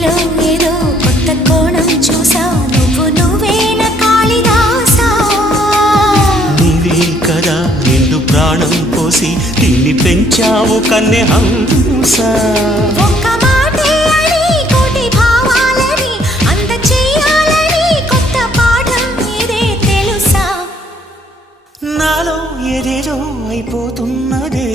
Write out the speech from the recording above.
నీలో ఏదో కొత్త కోణం చూసావు నువ్వు నువ్వేన కాళిదాసా. నీవే కదా ప్రాణం పోసి దీన్ని పెంచావు కన్నె హంస. ఒక్క మాటే అని కోటి భావాలని అంత చేయాలని కొత్త పాఠం ఇదే తెలుసా? నాలో ఏదేదో అయిపోతున్నదే.